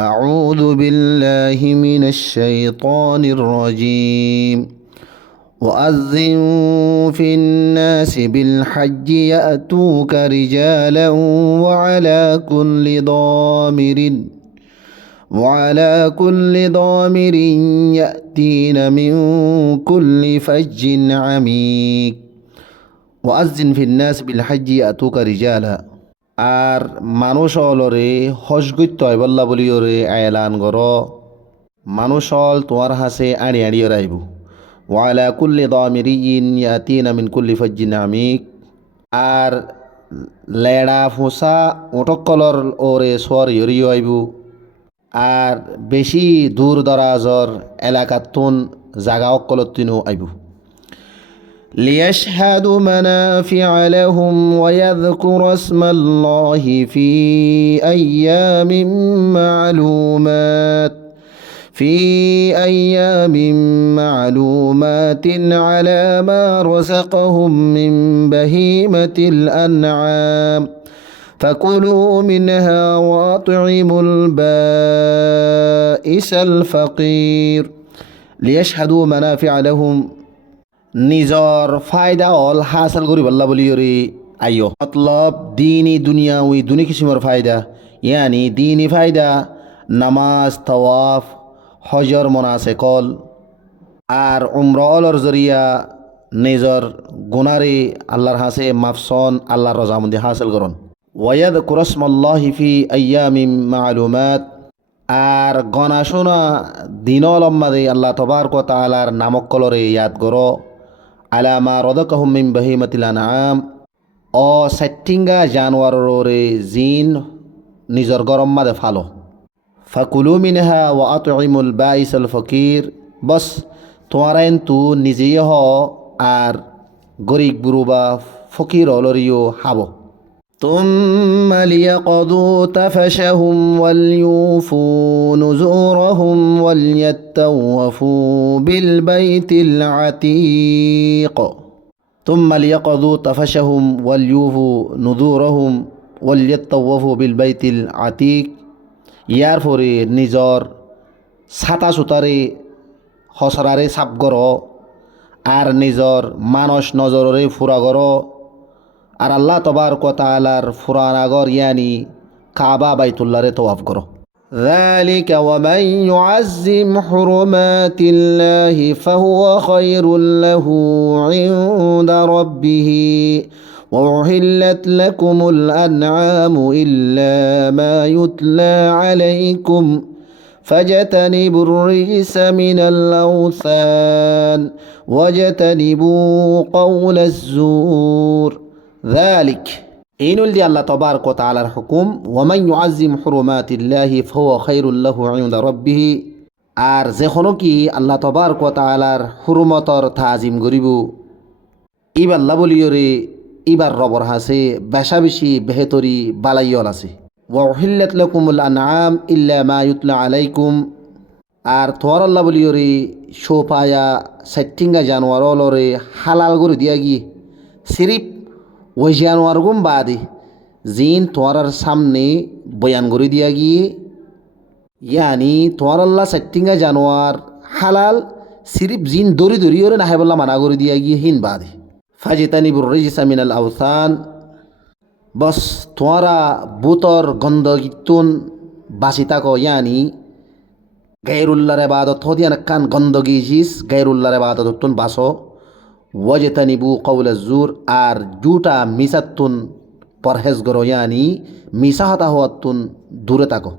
أعوذ بالله من الشيطان الرجيم وأذن في الناس بالحج يأتوك رجالا وعلى كل ضامر يأتين من كل فج عميق وأذن في الناس بالحج يأتوك رجالا আর মানুষ অলরে হজ করতে হয় বল্লা বলি ওরে আয়লান গর মানুষ অল তোমার হাসে আড়ি আড়ি রাইব ওয়ালা কুল্লি দামিরিন ইয়াতিনা মিন কুল্লি ফজ্জিন আমিক আর লেড়া ফোসা ওটকলর ওরে সর ইয়রিও আইব আর বেশি দূর দরাজর এলাকাতুন জাগা অকলতিনও আইব ليشهدوا منافع لهم ويذكر اسم الله في أيام معلومات على ما رزقهم من بهيمة الأنعام فكلوا منها وأطعموا البائس الفقير ليشهدوا منافع لهم নিজর ফায়দা অল হাসল করি বল্লা বলি রে আইও মতলব দিনী দুনিয়াউই দুনি কিসিমর ফায়দা ইয়ানি দিনী ফায়দা নামাজ তওয়াফ হজর মনাসেকল আর উমরলর জরিয়া নিজর গুনারে আল্লাহর হাসে মাফসন আল্লাহর রজামন্দি হাসিল করন ওয়াদ কুরসমল্লাহি ফি আইয়ামিম মালুমাত আর গনা শোনা দিনল অম্মাদে আল্লাহ তবারক ওয়া তাআলার নামকলরে ইয়াদ করো আলামা রদকাহুম মিন বাহিমাতিল আনআম ও সাইটিঙ্গা জানোয়াররে জিন নিজর গরম মাদে ফালো ফাকুলু মিনহা ওয়া আতইমুল বাইসাল ফকির বস তোমারাইন তু নিজেই হ আর গরিব বুড়ুবা ফকির অলরিও হাবো ثم ليقضوا تفشهم وليوفوا نذورهم وليطوفوا بالبيت العتيق ثم ليقضوا تفشهم وليوفوا نذورهم وليطوفوا بالبيت العتيق ইয়ার পরে নিজর ছাতা সুতারে হসরারে সাপ গর আর নিজর মানস নজরে ফুরা গর আর আল্লাহ তবারক ওয়া তাআলার ফুরানাগর ইয়ানি কাবা বাইতুল্লাহরে তওয়াফ করো ذلك ومن يعظم حرمات الله فهو خير له عند ربه وأحلت لكم الأنعام إلا ما يتلى عليكم فاجتنبوا الرجس من الأوثان واجتنبوا قول الزور ذلك إنول دي الله تبارك وتعالى الحكم ومن يعظم حرمات الله فهو خير له عند ربه আর যেখনো কি আল্লাহ তবারক ওয়া তাআলার হুরমতর তাজিম করিব ইবার লাবলিয়রে ইবার রবর হাসে বেশা বেশি বেহতরি বালাইয়ল আছে ওয়া উহিল্লাত লাকুমুল আনআম ইল্লা মা ইউতলা আলাইকুম আর তোর আল্লাহ বলিয়রে শোপায়া সাইটিঙ্গা জানোয়ারলরে হালাল করে দিয়া গিয়ে সিরিপ ওই জানোয়ারগুম বাদে জিন তোয়ার সামনে বয়ান করে দিয়া গিয়ে ইয়ানি তোয়ার আল্লাহ সাইটিঙ্গা জানোয়ার হালাল সিরিপ জিন দরি দরি ওরে নাহে বল্লা মানা করে দিয়া গিয়ে হিন বাদে ফাজিতানিবুর রিজসা মিনাল আওসান বস তোয়ারা বুতর গন্ধগিতুন বাসি থাকো ইয়ানি গায়রুল্লাহর ইবাদত হদিয়ান কান গন্ধগি জিস গায়রুল্লাহর ইবাদততুন বাসো ওয়াজতানিবু কওলা জুর আর জুটা মিসাতুন পরহেজ গরো ইয়ানি মিসাহাতা হওয়াতুন দূরে থাকো